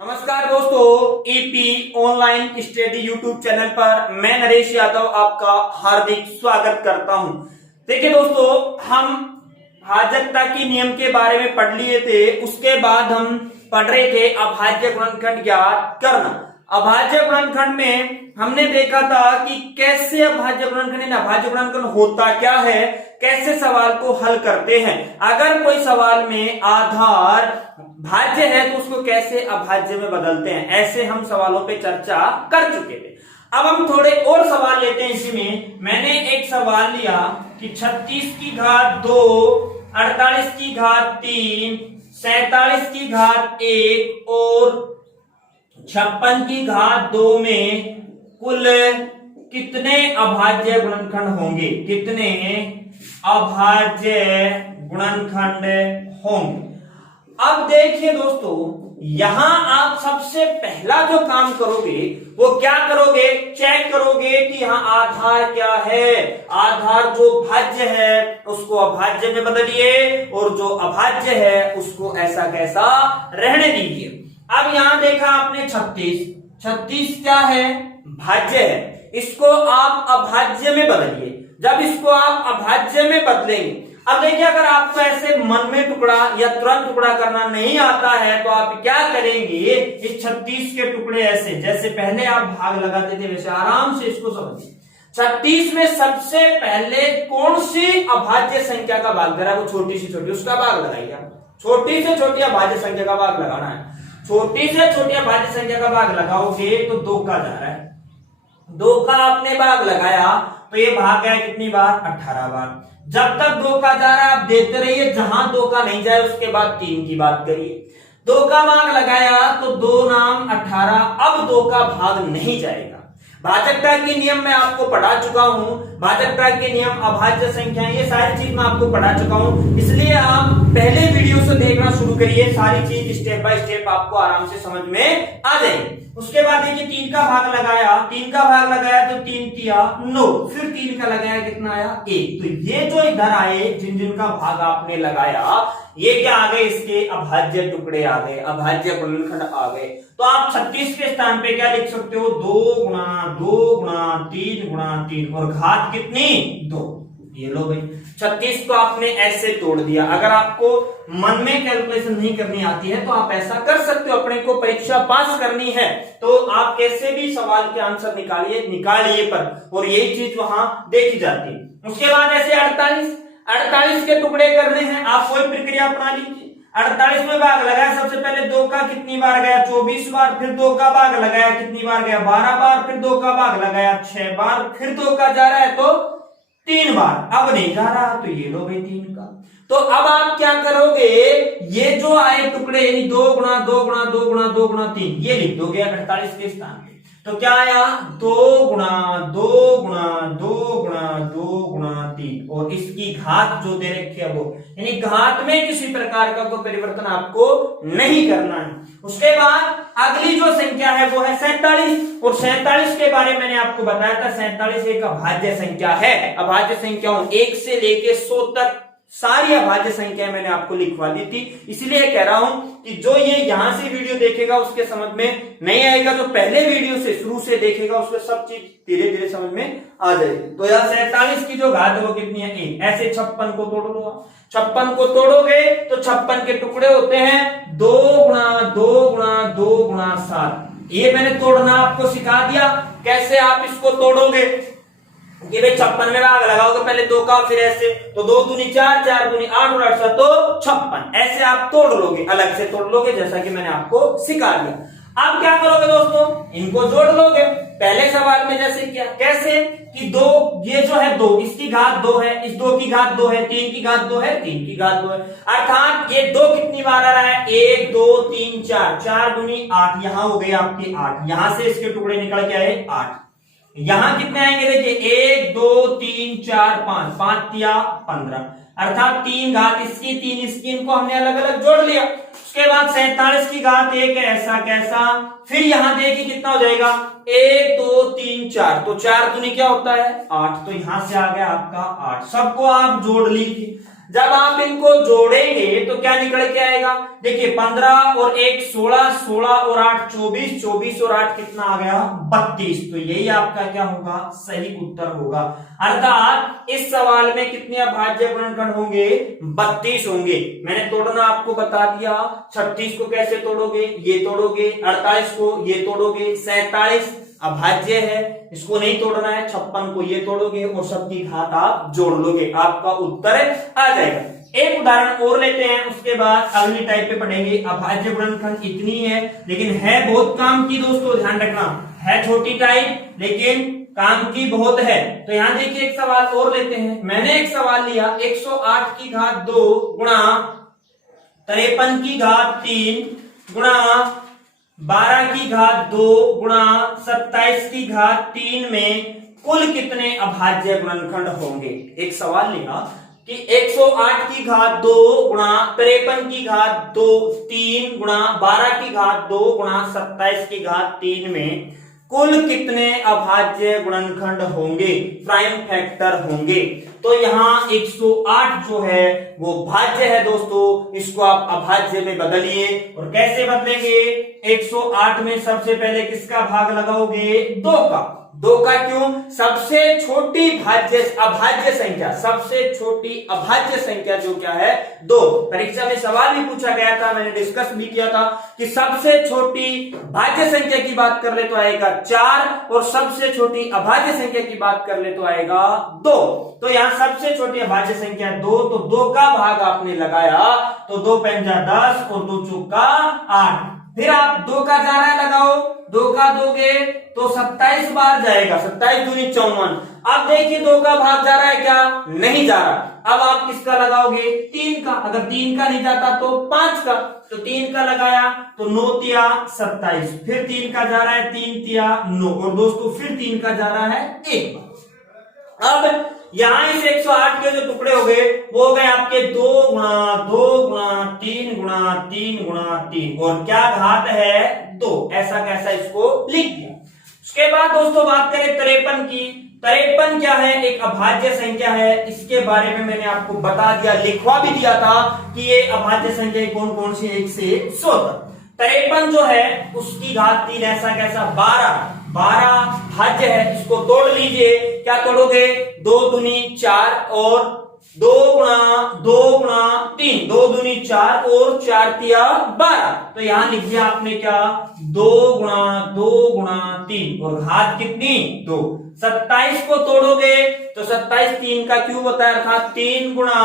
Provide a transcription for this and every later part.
नमस्कार दोस्तों, EP online study YouTube channel पर मैं नरेश यादव आपका हार्दिक स्वागत करता हूं। देखिए दोस्तों, हम भाजकता की नियम के बारे में पढ़ लिए थे। उसके बाद हम पढ़ रहे थे अभाज्य गुणनखंड ज्ञात करना। अभाज्य गुणनखंड में हमने देखा था कि कैसे अभाज्य गुणनखंड, अभाज्य गुणनखंड होता क्या है, कैसे सवाल को हल करते हैं। अगर कोई सवाल में आधार भाज्य है तो उसको कैसे अभाज्य में बदलते हैं, ऐसे हम सवालों पे चर्चा कर चुके थे। अब हम थोड़े और सवाल लेते हैं। इसी में मैंने एक सवाल लिया कि 36 की घात 2, 48 की घात 3, 47 की घात 1 और 56 की घात 2 में कुल कितने अभाज्य गुणनखंड होंगे, कितने अभाज्य गुणनखंड होंगे। अब देखिए दोस्तों, यहां आप सबसे पहला जो काम करोगे वो क्या करोगे, चेक करोगे कि यहां आधार क्या है। आधार जो भाज्य है उसको अभाज्य में बदलिए और जो अभाज्य है उसको ऐसा कैसा रहने दीजिए। अब यहां देखा आपने 36 क्या है, भाज्य है। इसको आप अभाज्य में बदलिए। जब इसको आप अभाज्य में बदलेंगे, अब देखिए अगर आपको ऐसे मन में टुकड़ा या तुरंत टुकड़ा करना नहीं आता है तो आप क्या करेंगे, इस 36 के टुकड़े ऐसे जैसे पहले आप भाग लगाते थे वैसे आराम से इसको समझिए। 36 में सबसे पहले कौन सी अभाज्य संख्या का भाग दे रहा है, वो छोटी से छोटी उसका भाग लगाइए। छोटी से छोटी अभाज्य संख्या का भाग लगाना है। छोटी से छोटी अभाज्य संख्या का भाग लगाओगे तो 2 का जा रहा है। 2 का आपने भाग लगाया तो ये भाग गया कितनी बार, 18 बार। जब तक 2 का जा रहा है आप देते रहिए, जहां 2 का नहीं जाए उसके बाद 3 की बात करिए। 2 का भाग लगाया तो 2 नाम 18, अब 2 का भाग नहीं जाएगा। भाजकता के नियम में आपको पढ़ा चुका हूं, भाजकता के नियम, अभाज्य संख्या, ये सारी चीज मैं आपको पढ़ा चुका हूं। इसलिए आप पहले वीडियो से देखना शुरू करिए, सारी चीज स्टेप बाय स्टेप आपको आराम से समझ में आ जाएगी। उसके बाद देखिए 3 का भाग लगाया, 3 का भाग लगाया तो 3 तिया 9, फिर 3 का लगाया कितना आया, 1। तो ये जो इधर आए जिन जिन का भाग आपने लगाया ये क्या आ गए, इसके अभाज्य टुकड़े आ गए, अभाज्य गुणनखंड आ गए। तो आप 36 के स्थान पे क्या लिख सकते हो, 2 गुणा 2 गुणा 3 गुणा 3 और घात कितनी, 2। ये लो भाई, 36 को आपने ऐसे तोड़ दिया। अगर आपको मन में कैलकुलेशन नहीं करनी आती है तो आप ऐसा कर सकते हो। अपने को परीक्षा पास करनी है तो आप कैसे भी सवाल के आंसर निकालिए पर, और यही चीज वहां देखी जाती है। उसके बाद ऐसे 48 के टुकड़े करने हैं, आप कोई प्रक्रिया अपना लीजिए। 48 में भाग लगाया, सबसे पहले 2 का कितनी बार गया, 24 बार, फिर 2 का भाग लगाया कितनी बार गया, 12 बार, फिर 2 का भाग लगाया 6 बार, फिर 2 का जा रहा है तो 3 बार, अब नहीं जा रहा तो ये लो भाई 3 का। तो अब आप क्या करोगे, ये जो आए टुकड़े यानी 2 गुणा 2 गुणा 2 गुणा 2 गुणा 3 ये लिख दोगे 48 के स्थान पे। तो क्या आया, 2 गुणा 2 गुणा 2 गुणा 2 गुणा 3 और इसकी घात जो दे रखी है वो, यानी घात में किसी प्रकार का कोई परिवर्तन आपको नहीं करना है। उसके बाद अगली जो संख्या है वो है 47, और 47 के बारे में मैंने आपको बताया था, 47 एक अभाज्य संख्या है। अभाज्य संख्याओं 1 से लेके 100 तक सारी अभाज्य संख्याएं मैंने आपको लिखवा दी थी। इसलिए कह रहा हूं कि जो ये यहां से वीडियो देखेगा उसके समझ में नहीं आएगा, जो पहले वीडियो से शुरू से देखेगा उसको सब चीज धीरे धीरे समझ में आ जाएगी। तो यार 47 की जो घात है वो कितनी है, 1। ऐसे 56 को तोड़ लो। 56 को तोड़ोगे तो 56 के टुकड़े होते हैं 2 गुणा 2 गुणा 2 गुणा 7। ये मैंने तोड़ना आपको सिखा दिया, कैसे आप इसको तोड़ोगे। ये भाई 56 में भाग लगाओगे, पहले 2 का फिर ऐसे, तो 2 दूनी 4, 4 दूनी 8 और 8 तो 56, ऐसे आप तोड़ लोगे, अलग से तोड़ लोगे जैसा कि मैंने आपको सिखा दिया। अब क्या करोगे दोस्तों, इनको जोड़ लोगे पहले सवाल में जैसे किया। कैसे कि 2, ये जो है 2, इसकी घात 2 है, इस 2 की घात 2 है, 3 की घात 2 है, 3 की घात 2 है, अर्थात ये 2 कितनी बार आ रहा है, 1 2 3 4, 4 दूनी 8, यहां हो गई आपकी 8, यहां से इसके टुकड़े निकल के आए 8। यहां कितने आएंगे देखिए, 1 2 3 4 5, 5 तिया 15, अर्थात 3 घात इसकी 3 इसकी, इनको हमने अलग अलग जोड़ लिया। उसके बाद 47 की घात 1 ऐसा कैसा, फिर यहां देखिए कितना हो जाएगा, 1 2 3 4, तो 4 दूनी क्या होता है 8, तो यहां से आ गया आपका 8। सबको आप जोड़ लीजिए। जब आप इनको जोड़ेंगे तो क्या निकल के आएगा, देखिए 15 और 1 16, 16 और 8 24, 24 और 8 कितना आ गया 32। तो यही आपका क्या होगा, सही उत्तर होगा। अर्थात इस सवाल में कितने अभाज्य गुणनखंड होंगे, 32 होंगे। मैंने तोड़ना आपको बता दिया, 36 को कैसे तोड़ोगे, ये तोड़ोगे, 48 को ये तोड़ोगे, 47 अभाज्य है, इसको नहीं तोड़ना है, 56 को ये तोड़ोगे और सबकी घात आप जोड़ लोगे, आपका उत्तर आ जाएगा। एक उदाहरण और लेते हैं, उसके बाद अगली टाइप पे पढ़ेंगे। अभाज्य गुणनखंड इतनी है लेकिन है बहुत काम की दोस्तों, ध्यान रखना, है छोटी टाइप लेकिन काम की बहुत है। तो यहां देखिए एक सवाल और लेते हैं। मैंने एक सवाल लिया 108 की घात 2 गुणा 53 की घात 3 गुणा 12 की घात 2 गुणा 27 की घात 3 में कुल कितने अभाज्य गुणनखंड होंगे। एक सवाल लिखा कि 108 की घात 2 गुणा 53 की घात 2 3 गुणा 12 की घात 2 गुणा 27 की घात 3 में कुल कितने अभाज्य गुणनखंड होंगे, प्राइम फैक्टर होंगे। तो यहाँ 108 जो है वो भाज्य है दोस्तों, इसको आप अभाज्य में बदलिए। और कैसे बदलेंगे, 108 में सबसे पहले किसका भाग लगाओगे, 2 का। 2 का क्यों, सबसे छोटी अभाज्य संख्या, सबसे छोटी अभाज्य संख्या जो क्या है 2। परीक्षा में सवाल भी पूछा गया था, मैंने डिस्कस भी किया था कि सबसे छोटी भाज्य संख्या की बात कर ले तो आएगा 4 और सबसे छोटी अभाज्य संख्या की बात कर ले तो आएगा 2। तो यहां सबसे छोटी अभाज्य संख्या 2, तो 2 का भाग आपने लगाया तो 2 पंजा 10 और 2 चौका 8। फिर आप 2 का जा रहा है लगाओ, 2 का दोगे तो 27 बार जाएगा, 27 दूनी 54। अब देखिए 2 का भाग जा रहा है क्या, नहीं जा रहा। अब आप किसका लगाओगे, 3 का। अगर 3 का नहीं जाता तो 5 का, तो 3 का लगाया तो 9 तिया 27। फिर 3 का जा रहा है 3 तिया 9 और दोस्तों फिर 3 का जा रहा है 1 बार। अब यहां इस 108 के जो टुकड़े हो गए वो हो गए आपके 2 गुणा 2 गुणा 3 गुणा 3 गुणा 3 और क्या घात है 2। ऐसा कैसा इसको लिख दिया। उसके बाद दोस्तों बात करें 53 की। 53 क्या है, एक अभाज्य संख्या है। इसके बारे में मैंने आपको बता दिया, लिखवा भी दिया था कि ये अभाज्य संख्या कौन कौन सी, 1 से 100 तक। 53 जो है उसकी घात 3, ऐसा कैसा 12 भाज्य है। इसको तोड़ लीजिए, क्या तोड़ोगे, 2 दूनी 4 और 2 गुणा 3, 2 दूनी 4 और 4 तिया 12। तो यहां लिख दिया आपने क्या, 2 गुणा 3 और घात कितनी 2। 27 को तोड़ोगे तो 27 3 का क्यूब होता है, अर्थात 3 गुणा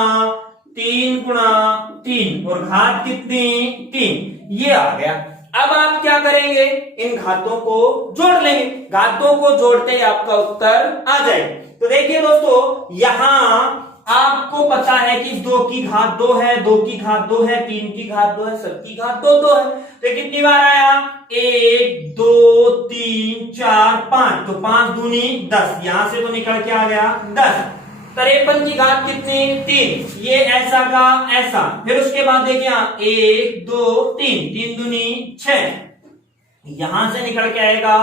3 और घात कितनी 3, ये आ गया। अब आप क्या करेंगे, इन घातों को जोड़ लेंगे, घातों को जोड़ते ही आपका उत्तर आ जाएगा। तो देखिए दोस्तों यहां आपको पता है कि 2 की घात 2 है, 2 की घात 2 है, 3 की घात 2 है, 7 की घात 2 है। तो कितनी बार आया, 1 2 3 4 5, तो 5 दूनी 10, यहां से तो निकल के आ गया 10। 53 की घात कितनी 3, ये ऐसा का ऐसा। फिर उसके बाद देखिए 1 2 3, 3 दूनी 6, यहां से निकल के आएगा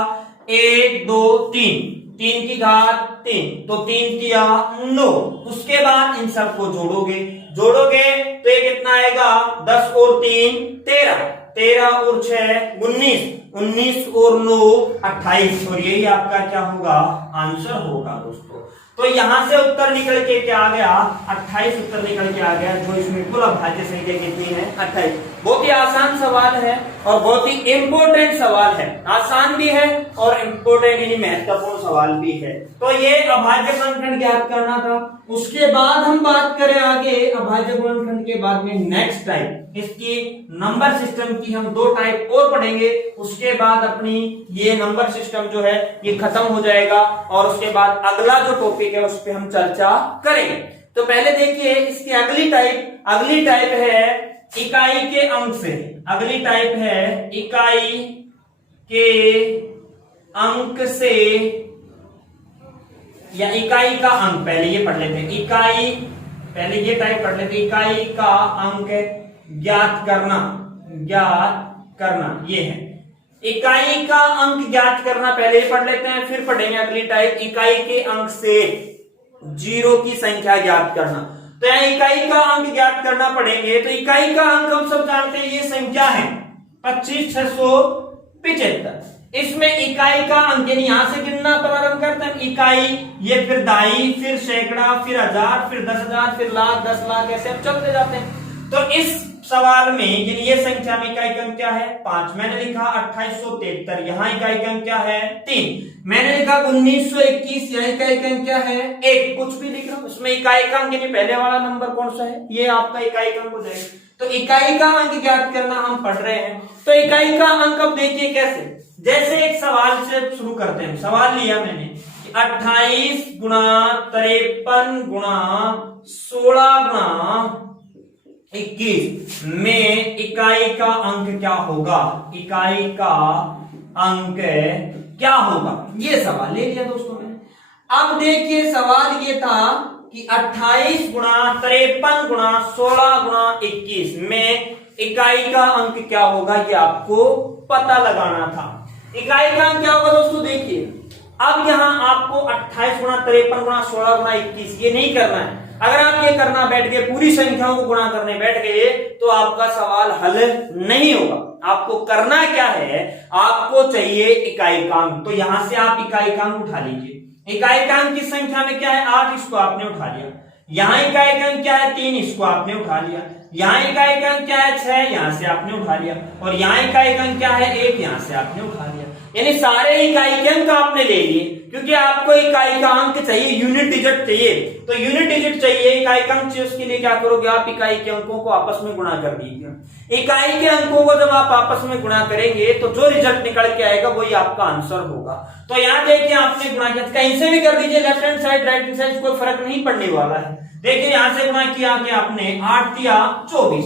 1 2 3, 3 की घात 3, तो 3 तिया 9। उसके बाद इन सबको जोड़ोगे तो ये कितना आएगा, 10 और 3 13, 13 और 6 19, 19 और 9 28 और यही आपका क्या होगा, आंसर होगा दोस्तों। तो यहां से उत्तर निकल के क्या आ गया, 28 उत्तर निकल के आ गया, जो इसमें कुल अभाज्य संख्या कितनी है 28। बहुत ही आसान सवाल है और बहुत ही इंपॉर्टेंट सवाल है, आसान भी है और इंपॉर्टेंट यानी महत्वपूर्ण सवाल भी है। तो ये अभाज्य गुणनखंड ज्ञात करना था। उसके बाद हम बात करें आगे अभाज्य गुणनखंड के बाद में नेक्स्ट टाइप, इसकी नंबर सिस्टम की हम 2 टाइप और पढ़ेंगे। उसके बाद अपनी ये नंबर सिस्टम जो है ये खत्म हो जाएगा और उसके बाद अगला जो टॉपिक है उस पर हम चर्चा करेंगे। तो पहले देखिए इसकी अगली टाइप है इकाई के अंक से। अगली टाइप है इकाई के अंक से या इकाई का अंक। पहले ये पढ़ लेते हैं, इकाई, पहले ये टाइप पढ़ लेते हैं, इकाई का अंक ज्ञात करना ये है इकाई का अंक ज्ञात करना। पहले ही पढ़ लेते हैं, फिर पढ़ेंगे अगली टाइप, इकाई के अंक से जीरो की संख्या ज्ञात करना। तो यहाँ इकाई का अंक ज्ञात करना पड़ेंगे। तो इकाई का अंक हम सब जानते हैं, ये संख्या है 25,675। इसमें इकाई का अंक यानी यहां से गिनना प्रारंभ करते हैं, इकाई, ये फिर दाई, फिर सैकड़ा, फिर हजार, फिर 10,000, फिर लाख, 10 लाख, ऐसे हम चलते जाते हैं। तो इस सवाल में यानी ये संख्या में इकाई का अंक क्या है 5, मैंने लिखा 2873, यहाँ इकाई का अंक क्या है 3, मैंने लिखा 1921, यहाँ इकाई का अंक क्या है 1, कुछ भी लिख रहा हूं उसमें इकाई का अंक यानी पहले वाला नंबर कौन सा है, ये आपका इकाई का अंक हो जाएगा। तो इकाई का अंक ज्ञात करना हम पढ़ रहे हैं। तो इकाई का अंक अब देखिए कैसे, जैसे एक सवाल से शुरू करते हैं। सवाल लिया मैंने 28 गुणा 53 गुणा 16 गुणा 21 में इकाई का अंक क्या होगा, इकाई का अंक क्या होगा, ये सवाल ले लिया दोस्तों मैंने। अब देखिए सवाल ये था कि 28 गुणा 53 गुणा 16 गुणा 21 में इकाई का अंक क्या होगा, ये आपको पता लगाना था। इकाई का अंक क्या होगा दोस्तों, देखिए अब यहां आपको 28 गुणा 53 गुणा 16 गुणा 21 ये नहीं करना है। अगर आप ये करना बैठ गए, पूरी संख्याओं को गुणा करने बैठ गए, तो आपका सवाल हल नहीं होगा। आपको करना क्या है, आपको चाहिए इकाई का अंक। तो यहां से आप इकाई का अंक उठा लीजिए। इकाई का अंक की संख्या में क्या है 8, इसको आपने उठा लिया। यहाँ इकाई का अंक क्या है 3, इसको आपने उठा लिया। यहाँ इकाई का अंक क्या है 6, यहां से आपने उठा लिया। और यहाँ इकाई का अंक क्या है 1, यहां से आपने उठा लिया। यानी सारे इकाई के अंक आपने ले लिए, क्योंकि आपको इकाई का अंक चाहिए, यूनिट डिजिट चाहिए। तो यूनिट डिजिट चाहिए, इकाई का अंक चाहिए, उसके लिए क्या करोगे आप इकाई के अंकों को आपस में गुणा कर दीजिए। इकाई के अंकों को जब आप आपस में गुणा करेंगे तो जो रिजल्ट निकल के आएगा वही आपका आंसर होगा। तो यहाँ देखिए आपने गुणा किया, कहीं से भी कर दीजिए, left hand side right hand side कोई फर्क नहीं पड़ने वाला है। देखिए यहां से गुणा किया कि आपने 8 दिया 24,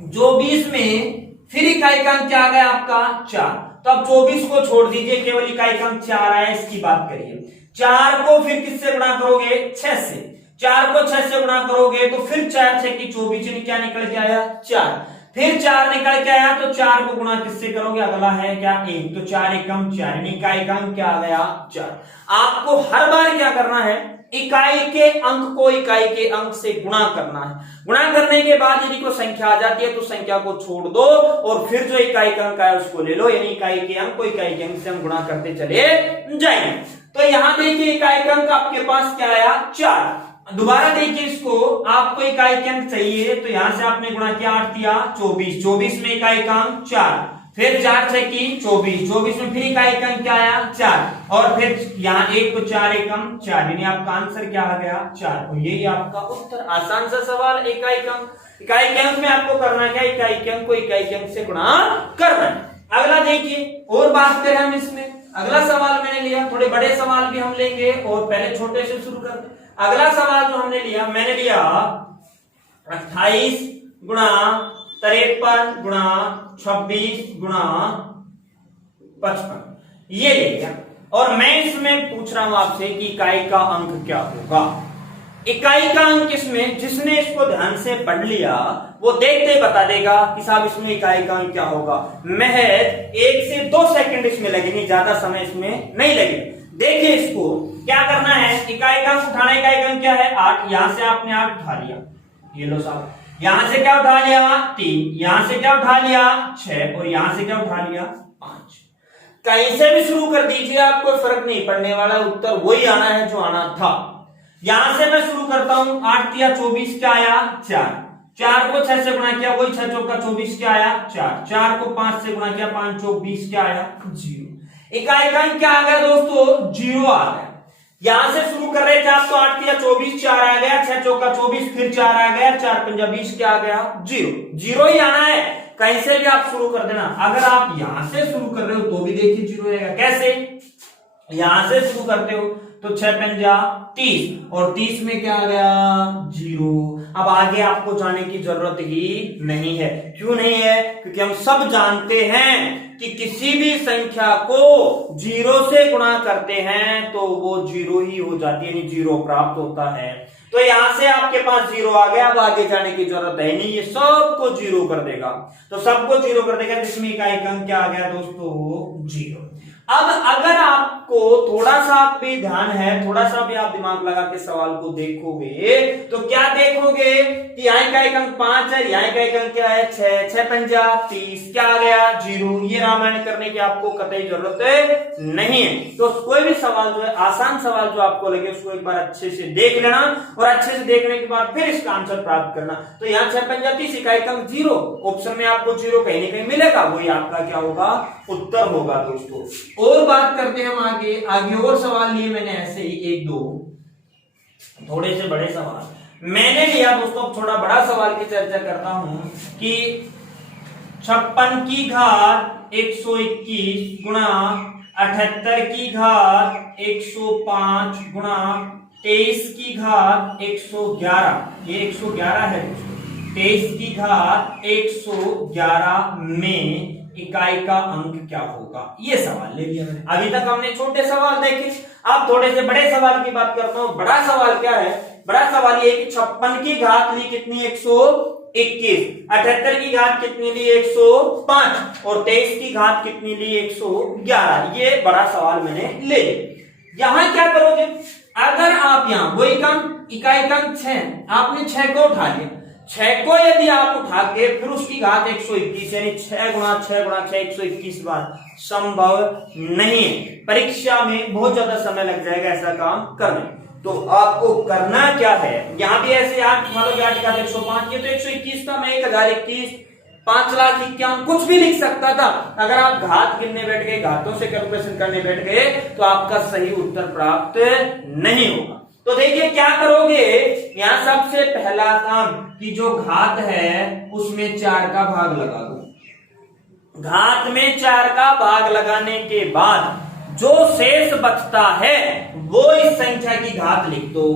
24 में फिर इकाई का अंक क्या आ गया आपका 4। तो अब 24 को छोड़ दीजिए, केवल इकाई का अंक 4 आया, इसकी बात करिए। 4 को फिर किससे गुणा करोगे 6 से, 4 को 6 से गुणा करोगे तो फिर 4 6 की 24 क्या निकल के आया 4, फिर 4 निकल के आया तो 4 को गुणा किससे करोगे, अगला है क्या 1, तो 4 एकम 4, इकाई का अंक क्या आ गया 4। आपको हर बार क्या करना है, इकाई के अंक को इकाई के अंक से गुणा करना है। गुणा करने के बाद यदि कोई संख्या आ जाती है तो संख्या को छोड़ दो और फिर जो इकाई का अंक है उसको ले लो, यानी इकाई के अंक को इकाई के अंक से हम गुणा करते चले जाएंगे। तो यहां देखिए इकाई का अंक आपके पास क्या आया 4। दोबारा देखिए इसको, आपको इकाई के अंक चाहिए तो यहां से आपने गुणा किया 8 दिया 24, 24 में इकाई का अंक 4, फिर 4 6 की 24, 24 में फिर इकाई का अंक क्या आया 4, और फिर यहाँ 1 तो 4 एकम 4, यानी आपका आंसर क्या आ गया 4। तो यही आपका उत्तर। आसान सा सवाल, इकाई का अंक, इकाई के अंक में आपको करना क्या, इकाई के अंक को इकाई के अंक से गुणा करना है। अगला देखिए और बात करें हम इसमें, अगला सवाल मैंने लिया, थोड़े बड़े सवाल भी हम लेंगे और पहले छोटे से शुरू करते हैं। अगला सवाल जो हमने लिया, मैंने लिया 28 गुणा 53 गुणा 26 गुणा 55, ये ले लिया। और मैं इसमें पूछ रहा हूं आपसे कि इकाई का अंक क्या होगा। इकाई का अंक इसमें, जिसने इसको ध्यान से पढ़ लिया वो देखते बता देगा कि साहब इसमें इकाई का अंक क्या होगा। महज 1 से 2 सेकंड इसमें लगेंगे, ज्यादा समय इसमें नहीं लगेगा। देखिए इसको क्या करना है, इकाई का अंक उठाना, इकाई का अंक क्या है 8, यहां से आपने 8 उठा लिया, ये लो साहब, यहां से क्या उठा लिया 3, यहां से क्या उठा लिया 6, और यहां से क्या उठा लिया 5। कहीं से भी शुरू कर दीजिए, आपको फर्क नहीं पड़ने वाला, उत्तर वही आना है जो आना था। यहां से मैं शुरू करता हूं, 8 दिया 24 क्या आया 4, 4 को 6 से गुणा किया वही 6 चौका 24 क्या आया 4, 4 को 5 से गुणा किया 5 चौक 20 क्या आया 0। इकाई का अंक क्या आ गया दोस्तों 0 आ गया। यहां से शुरू कर रहे थे आप तो 8 दिया 24 4 आ गया, 6 चौका 24 फिर 4 आ गया, 4 पंजा 20 क्या आ गया 0, 0 ही आना है। कहीं से भी आप शुरू कर देना, अगर आप यहां से शुरू कर रहे हो तो भी देखिए 0 रहेगा। कैसे, यहां से शुरू करते हो तो 6 पंजा 30 और 30 में क्या आ गया 0। अब आगे आपको जाने की जरूरत ही नहीं है। क्यों नहीं है, क्योंकि हम सब जानते हैं कि किसी भी संख्या को 0 से गुणा करते हैं तो वो 0 ही हो जाती है, यानी 0 प्राप्त होता है। तो यहां से आपके पास 0 आ गया, अब आगे जाने की जरूरत है नहीं, ये सबको 0 कर देगा। तो सबको 0 कर देगा, जिसमें इकाई का अंक क्या आ गया दोस्तों 0। अब अगर आपको थोड़ा सा भी ध्यान है, थोड़ा सा भी आप दिमाग लगा के सवाल को देखोगे तो क्या देखोगे कि यहाँ का एक अंक 5 है, यहाँ का एक अंक क्या है 6, 6 पंजा 30, क्या आ गया 0। ये रामायण करने की आपको कतई जरूरत नहीं है। तो कोई भी सवाल जो है, आसान सवाल जो आपको लगे उसको एक बार अच्छे से देख लेना और अच्छे से देखने के बाद फिर इसका आंसर प्राप्त करना। तो यहाँ 6 पंजा 30, इकाई का अंक 0, ऑप्शन में आपको 0 कहीं ना कहीं मिलेगा, वही आपका क्या होगा उत्तर होगा दोस्तों। और बात करते हैं हम आगे और सवाल लिए मैंने ऐसे ही एक दो थोड़े से बड़े सवाल मैंने लिया दोस्तों। थोड़ा बड़ा सवाल की चर्चा करता हूं कि 56 की घात 121 गुणा 78 की घात 105 गुणा 23 की घात 111, ये 111 है दोस्तों। 23 की घात 111 में इकाई का अंक क्या होगा, ये सवाल ले लिया मैंने। अभी तक हमने छोटे सवाल देखे, अब थोड़े से बड़े सवाल की बात करता हूं। बड़ा सवाल क्या है, बड़ा सवाल ये कि 56 की घात ली कितनी 121, 78 की घात कितनी ली 105 और 23 की घात कितनी ली 111। ये बड़ा सवाल मैंने ले लिया। यहां क्या करोगे, अगर आप यहाँ वही इकाई का 6, आपने 6 को उठा लिया, 6 को यदि आप उठा के फिर उसकी घात 121 यानी 6 गुणा 6 गुणा 6 121 बार, संभव नहीं है। परीक्षा में बहुत ज्यादा समय लग जाएगा ऐसा काम करने। तो आपको करना क्या है, यहां भी ऐसे 8 मान लो 8 घात 105, ये तो 121 था, मैं 1021 5,51,000 कुछ भी लिख सकता था। अगर आप घात गिनने बैठ गए, घातों से कैलकुलेशन करने बैठ गए तो आपका सही उत्तर प्राप्त नहीं होगा। तो देखिए क्या करोगे, यहां सबसे पहला काम कि जो घात है उसमें 4 का भाग लगा दो। घात में 4 का भाग लगाने के बाद जो शेष बचता है वो इस संख्या की घात लिख दो।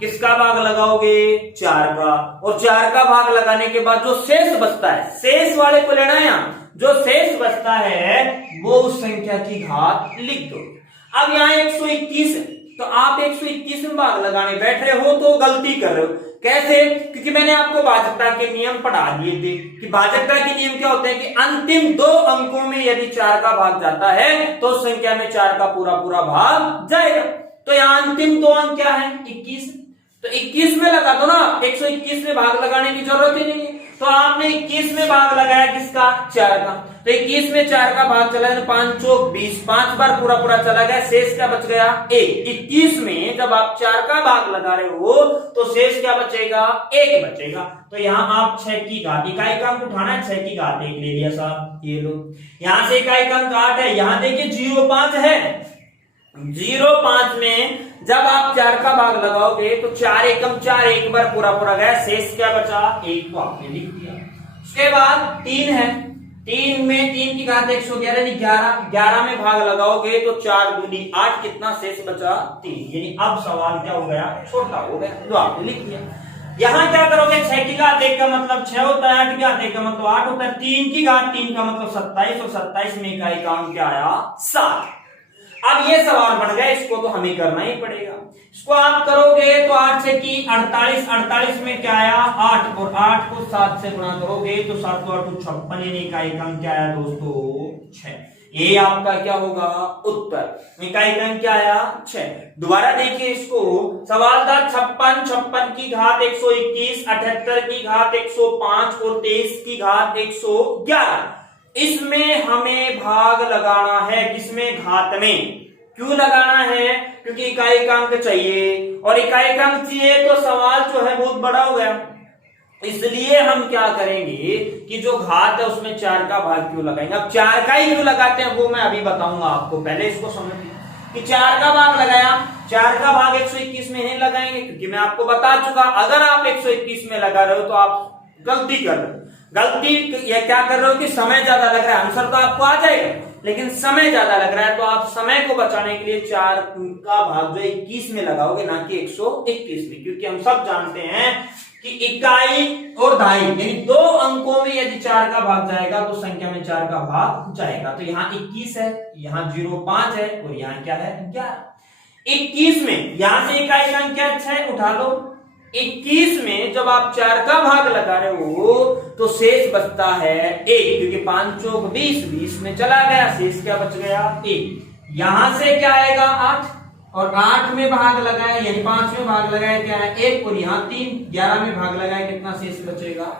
किसका भाग लगाओगे 4 का, और 4 का भाग लगाने के बाद जो शेष बचता है, शेष वाले को लेना है यहाँ, जो शेष बचता है वो उस संख्या की घात लिख दो। अब यहाँ 121 है तो आप 121 में भाग लगाने बैठ रहे हो तो गलती कर रहे हो। कैसे, क्योंकि मैंने आपको भाजकता के नियम पढ़ा दिए थे कि भाजकता के नियम क्या होते हैं कि अंतिम 2 अंकों में यदि 4 का भाग जाता है तो संख्या में 4 का पूरा भाग जाएगा। तो यहाँ अंतिम 2 अंक क्या है 21, तो 21 में लगा दो ना, 121 में भाग लगाने की जरूरत ही नहीं है। तो आपने 21 में भाग लगाया किसका 4 का, तो 21 में 4 का भाग चला गया, 5 चौक 20, 5 बार पूरा चला गया, शेष क्या बच गया 1। 21 में जब आप 4 का भाग लगा रहे हो तो शेष क्या बचेगा 1 बचेगा। तो यहाँ आप 6 की घात, इकाई का अंक उठाना है, 6 की घात 1 ले लिया साहब, ये लो। यहाँ से इकाई का अंक 8 है, यहाँ देखिए 0.5 है, 0.5 में जब आप 4 का भाग लगाओगे तो 4 एकम 4, एक बार पूरा गया, शेष क्या बचा 1 को आपने लिख दिया। उसके बाद 3 है, 3 में 3 की घात 111 यानी 11, 11 में भाग लगाओगे तो 4 दूनी 8, कितना शेष बचा 3। यानी अब सवाल क्या हो गया छोटा हो गया, जो आपने लिख दिया। यहां क्या करोगे 6 की घात 1 का मतलब 6 होता है, 8 की घात 1 का मतलब 8 होता है, 3 की घात 3 का मतलब 27 और 27 में इकाई का अंक क्या आया 7। अब ये सवाल बन गया, इसको तो हमें करना ही पड़ेगा। इसको आप करोगे तो 8 से की 48, 48 में क्या आया 8 और 8 को 7 से गुणा करोगे तो 7 को 8 56 यानी इकाई का अंक क्या आया दोस्तों 6। ये आपका क्या होगा उत्तर, इकाई का अंक क्या आया 6। दोबारा देखिए इसको, सवाल था 56 की घात 121, 78 की घात 105 और 23 की घात 111। इसमें हमें भाग लगाना है, किसमें घात में। क्यों लगाना है, क्योंकि इकाई का अंक चाहिए, और इकाई का अंक चाहिए तो सवाल जो है बहुत बड़ा हो गया। इसलिए हम क्या करेंगे कि जो घात है उसमें 4 का भाग क्यों लगाएंगे। अब 4 का ही क्यों लगाते हैं वो मैं अभी बताऊंगा आपको, पहले इसको समझिए कि 4 का भाग लगाया, 4 का भाग 121 में नहीं लगाएंगे, क्योंकि मैं आपको बता चुका अगर आप 121 में लगा रहे हो तो आप गलती कर रहे हो। गलती ये क्या कर रहे हो कि समय ज्यादा लग रहा है, आंसर तो आपको आ जाएगा लेकिन समय ज्यादा लग रहा है, तो आप समय को बचाने के लिए 4 का भाग जो 21 में लगाओगे ना कि 121 में, क्योंकि हम सब जानते हैं कि इकाई और दहाई यानी 2 अंकों में यदि 4 का भाग जाएगा तो संख्या में 4 का भाग जाएगा। तो यहाँ 21 है, यहाँ 0.5 है और यहाँ क्या है 11। 21 में यहां से इकाई का अंक क्या 6 उठा लो, 21 में जब आप 4 का भाग लगा रहे हो तो शेष बचता है 1, क्योंकि 5 चौक 20, 20 में चला गया, शेष क्या बच गया 1। यहां से क्या आएगा 8, और 8 में भाग लगाया यानी 5 में भाग लगाया क्या है 1, और यहाँ 3, 11 में भाग लगाया कितना शेष बचेगा।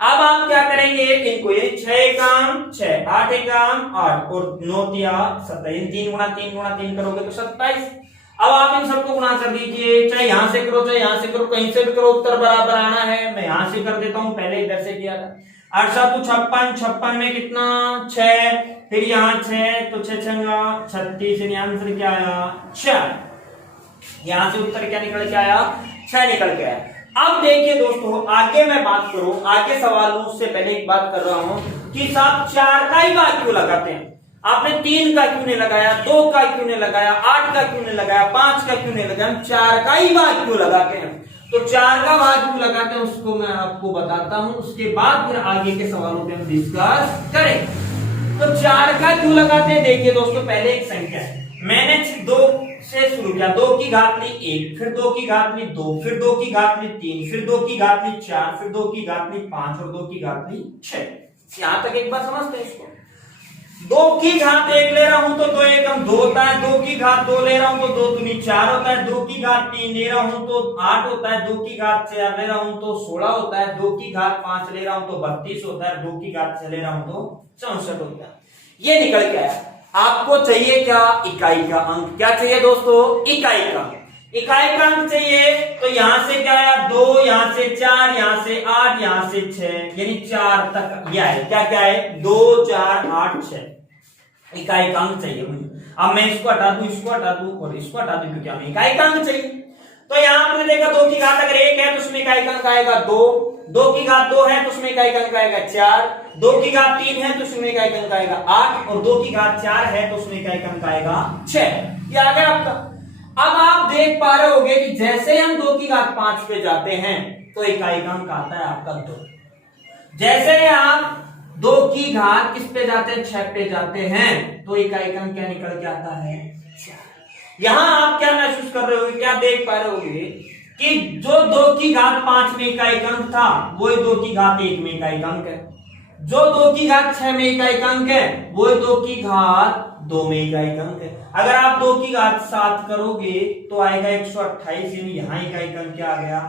अब आप क्या करेंगे इनको, ये 6 काम 6, 8 काम 8 और 9 या 27, 3 गुणा 3 गुणा 3 करोगे तो 27। अब आप इन सबको गुणा कर दीजिए, चाहे यहां से करो चाहे यहां से करो, कहीं से भी करो उत्तर बराबर आना है। मैं यहां से कर देता हूं, पहले इधर से किया था। 8 7 56, 56 में कितना 6, फिर यहाँ 6 तो 6 6 36, आंसर क्या आया 4। यहां से उत्तर क्या निकल के आया 6 निकल के आया। अब देखिए दोस्तों आगे मैं बात करूं, आगे सवाल लूं उससे पहले एक बात कर रहा हूं कि साहब 4 का ही भाग क्यों लगाते हैं, आपने 3 का क्यों नहीं लगाया, 2 का क्यों नहीं लगाया, 8 का क्यों नहीं लगाया, 5 का क्यों नहीं लगाया, 4 का ही भाग क्यों लगाते हैं। तो 4 का भाग क्यों लगाते हैं उसको मैं आपको बताता हूं, उसके बाद फिर आगे के सवालों पे हम डिस्कस करें। तो 4 का क्यों लगाते हैं, देखिए दोस्तों पहले एक संख्या है, मैंने 2 से शुरू किया, 2 की घात ली 1, फिर 2 की घात ली 2, फिर 2 की घात ली 3, फिर 2 की घात ली 4, फिर 2 की घात ली 5 और 2 की घात ली 6। यहां तक एक बात समझते हैं इसको। 2 की घात 1 ले रहा हूं तो 2 एकम 2 होता है, 2 की घात 2 ले रहा हूं तो 2 दूनी 4 होता है, 2 की घात 3 ले रहा हूं तो 8 होता है, 2 की घात 4 ले रहा हूं तो 16 होता है, 2 की घात 5 ले रहा हूं तो 32 होता है, 2 की घात 6 ले रहा हूं तो 64 होता है। ये निकल के आया। आपको चाहिए क्या, इकाई का अंक। क्या चाहिए दोस्तों, इकाई का अंक। इकाई का अंक चाहिए तो यहां से क्या आया 2, यहां से 4, यहां से 8, यहां से 6, यानी 4 तक यह है। क्या क्या है 2 4 8 6 इकाई का अंक चाहिए मुझे। अब मैं इसको हटा दूं, इसको हटा दूं और इसको हटा दूं, क्योंकि हमें इकाई का अंक चाहिए। तो यहां आपने देखा 2 की घात अगर 1 है तो उसमें इकाई का अंक आएगा 2, 2 की घात 2 है तो उसमें इकाई का अंक आएगा 4, 2 की घात 3 है तो उसमें इकाई का अंक आएगा 8 और 2 की घात 4 है तो उसमें इकाई का अंक आएगा 6। ये आ गया आपका। अब आप देख पा रहे होंगे कि जैसे हम 2 की घात 5 पे जाते हैं तो इकाई का अंक आता है आपका 2। जैसे आप 2 की घात किस पे जाते हैं 6 पे जाते हैं तो इकाई का अंक क्या निकल के आता है 4। यहां आप क्या महसूस कर रहे होगे, क्या देख पा रहे होगे कि जो 2 की घात 5 में इकाई का अंक था वही 2 की घात 1 में इकाई का अंक है, जो 2 की घात 6 में इकाई का अंक है वही 2 की घात 2 में इकाई का अंक है। अगर आप 2 की घात 7 करोगे तो आएगा 128, यानी यहाँ इकाई का अंक क्या आ गया।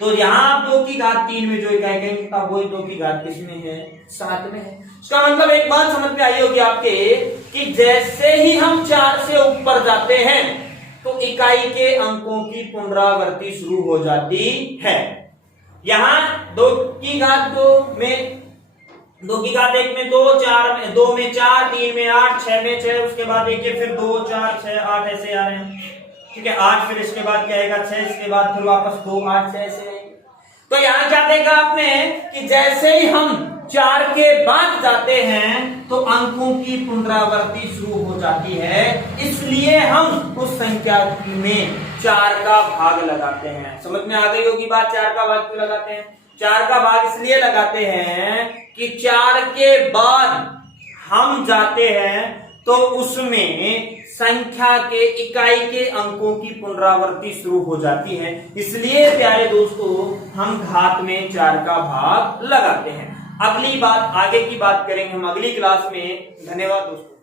तो यहां आप 2 की घात 3 में जो इकाई का अंक था वही 2 की घात किसमें है 7 में है। इसका मतलब एक बात समझ में आई होगी आपके कि जैसे ही हम 4 से ऊपर जाते हैं तो इकाई के अंकों की पुनरावृत्ति शुरू हो जाती है। यहां 2 की घात 2 में 2 की घात 1 में 2, 4 में 2 में 4, 3 में 8, 6 में 6, उसके बाद देखिए फिर 2 4 6 8 ऐसे आ रहे हैं, ठीक है 8, फिर इसके बाद क्या आएगा 6, इसके बाद फिर वापस 2 8 6 ऐसे आएंगे। तो यहां क्या देखा आपने कि जैसे ही हम 4 के बाद जाते हैं तो अंकों की पुनरावृत्ति शुरू हो जाती है, इसलिए हम उस संख्या में 4 का भाग लगाते हैं। समझ में आ गई होगी बात, 4 का भाग क्यों लगाते हैं। 4 का भाग इसलिए लगाते हैं कि 4 के बाद हम जाते हैं तो उसमें संख्या के इकाई के अंकों की पुनरावृत्ति शुरू हो जाती है, इसलिए प्यारे दोस्तों हम घात में 4 का भाग लगाते हैं। अगली बात आगे की बात करेंगे हम अगली क्लास में। धन्यवाद दोस्तों।